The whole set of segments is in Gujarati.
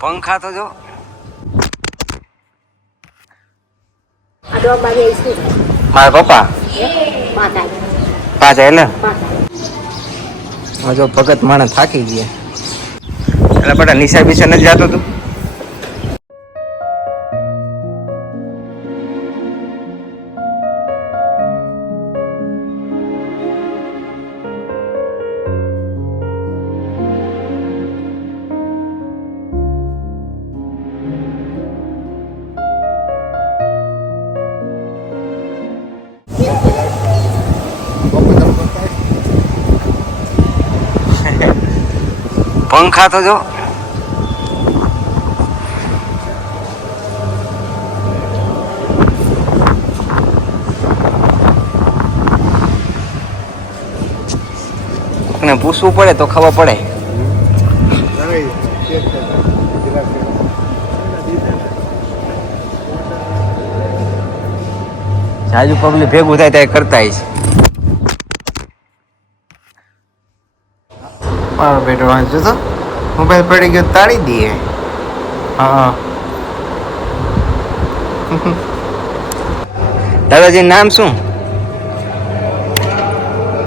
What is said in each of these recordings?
પંખા તો જો મારા પપ્પા પાંચ એટલે જો ભગત માણસ થાકી ગયા એટલે બટા નિશા બિશા નથી જતો તું પંખા તો જો ને પૂછવું પડે તો ખબર પડે જાજુ પબ્લિક ભેગું થાય ત્યારે કરતા છે મારો બેટો વાંચો તો મોબાઈલ પડી ગયો તાળી દઈએ હા દાદાજી નામ શું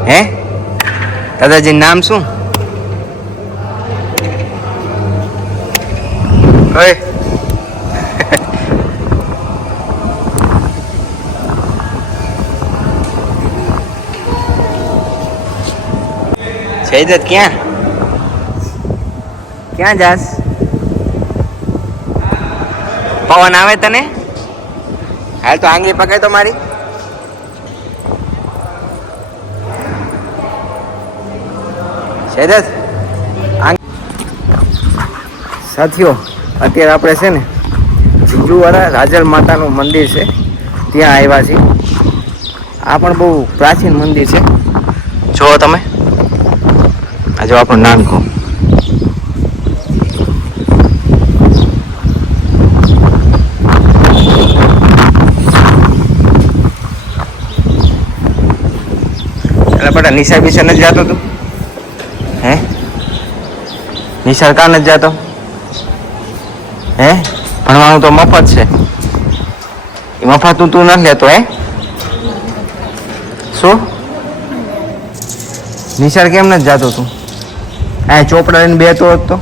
હે દાદાજી નામ શું ઓય શહીદત ક્યાં ક્યાં જાસ પવન આવે તને હાલ તો આંગળી પકડ તો મારી શહીદત સાથીઓ અત્યારે આપણે છે ને ઝીંઝુવાડા રાજલ માતાનું મંદિર છે ત્યાં આવ્યા છીએ આ પણ બહુ પ્રાચીન મંદિર છે જુઓ તમે આ જો આપણું નામ કહો બટા નિશા બિશા નથી જતો તું હે નિશા કા નથી જતો હે ભણવાનું તો મફત છે એ મફત તું નથી લેતો હે શું નિશાળ કેમ નથી જતો તું આ ચોપડા લઈને બેતો હોત તો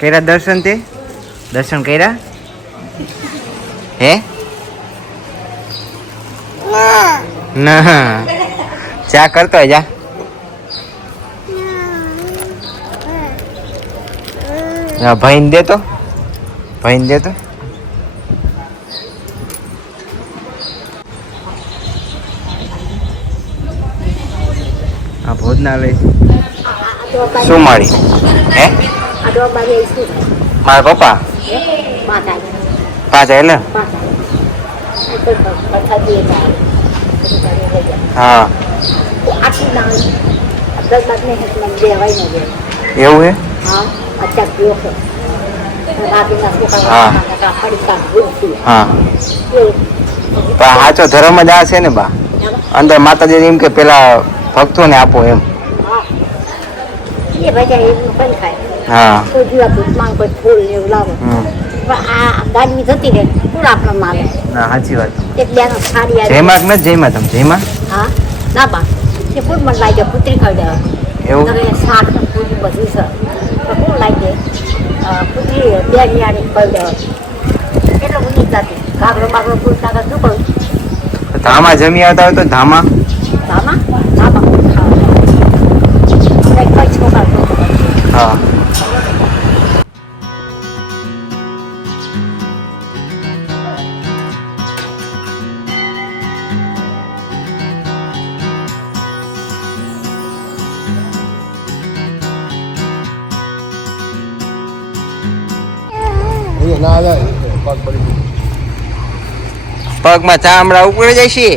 કર્યા દર્શન તે દર્શન કર્યા હે ના ચા કરતો જા ભાઈને દેતો ભાઈને દેતો આ ભોજનાલય શું મારી હે મારા પપ્પા પાંચ એટલે હા એવું હે હા હા સાચો ધર્મ જ આ છે ને બા અંદર માતાજી એમ કે પેલા ભક્તોને આપો એમ હા ગાડી જતી રહે પૂરા પ્રમાણે ના સાચી વાત એક બેનો સાડી જયમાં નથી જયમાં તમે જયમાં હા ના બા એ પૂર મને લાગે પુત્રી ખાઈ એવું શાક પૂરી બધું છે તો શું લાગે પુત્રી બે નિયાણી ખાઈ દેવા કેટલો બધી જાતી કાગડો બાગડો પૂર કાગળ શું કરું ધામા જમી આવતા હોય તો ધામા ધામા ધામા કઈ છોકરા હા પગમાં ચામડા ઉપડી જશે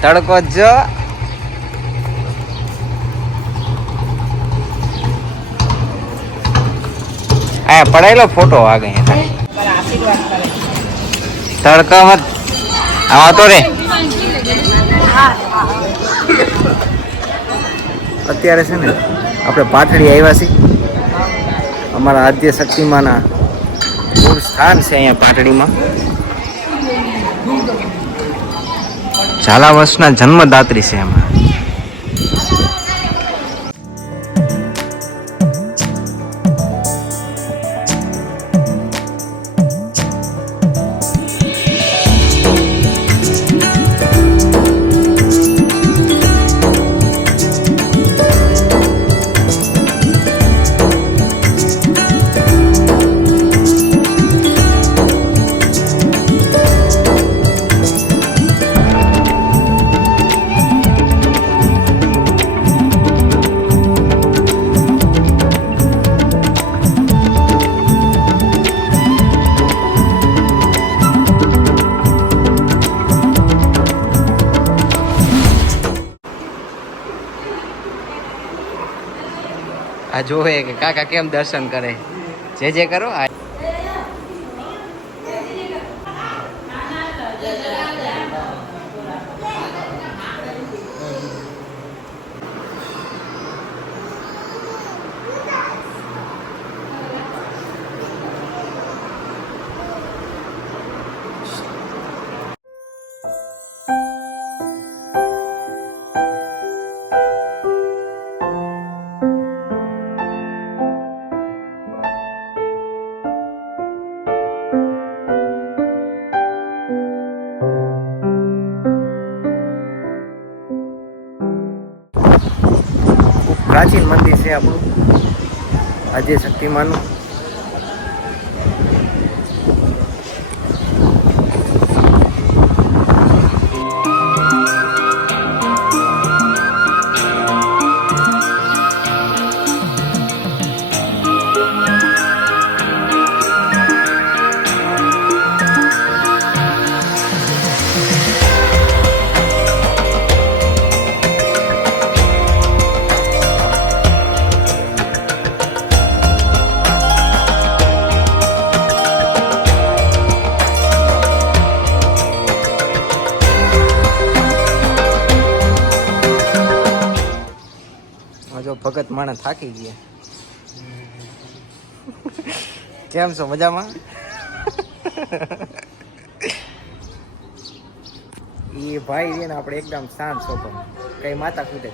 તડકો જ જો આ પડાયેલો ફોટો આગળ તડકામાં આવા તો રે અત્યારે છે ને આપણે પાટડી આવ્યા છીએ અમારા આદ્ય શક્તિમાના મૂળ સ્થાન છે અહીંયા પાટડીમાં ઝાલાવાસના જન્મદાત્રી છે એમાં આ જોવે કે કાકા કેમ દર્શન કરે જે કરો આ પ્રાચીન મંદિર છે આપણું આદ્ય શક્તિમાનું જો ભગત માણસ થાકી ગયા કેમ છો મજામાં એ ભાઈ છે ને આપણે એકદમ શાંત સ્વભાવ કઈ માતા કૂટે